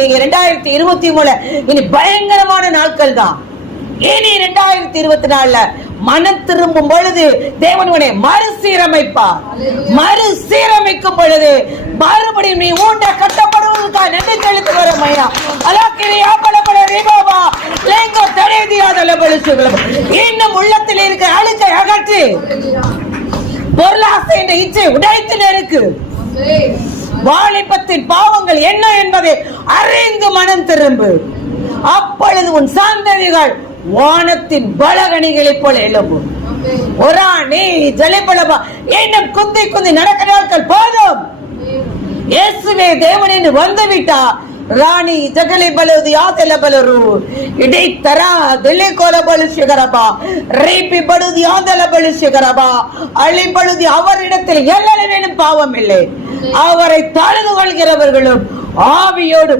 நீங்க 2023 இனி பயங்கரமான நாட்கள் தான். இனி 2024 மனம் திரும்பும் பொழுது தேவன் உன்னை மறுசீரமைப்பார். மறுசீரமைக்கும் பொழுது மறுபடியும் நீ ஊண்ட கட்டப்படுவதற்காக நன்றி செலுத்தி வர மையா அலாக்கிரியா பலபல ரீபாபா லேங்கோ தடேதியாதல பலிசுகளம் இன்னும் உள்ளத்தில் இருக்க அழுக்கை அகற்றி பொருளாசை என்ற இச்சை உடைத்து நெருக்கு. வாலிபத்தின் பாவங்கள் என்ன என்பதை அறிந்து மனம் திரும்பு. அப்பொழுது உன் சந்ததிகள் வானத்தின் பலகணிகளைப் போல எழும்பும். நீ ஜலிபலபா இன்னும் குந்தி குந்தி நடக்கிற நாட்கள் போதும். இயேசுவே தேவன் என்று வந்துவிட்டா ராணி ஜகலி பலது யாதல பலரு இடை தரா திலே கோல பலு சிகரபா ரேபி படுதி யாதல பலு சிகரபா அழி படுதி அவரிடத்தில் எல்லளவேனும் பாவம் இல்லை. அவரை தழுது கொள்கிறவர்களும் ஆவியோடு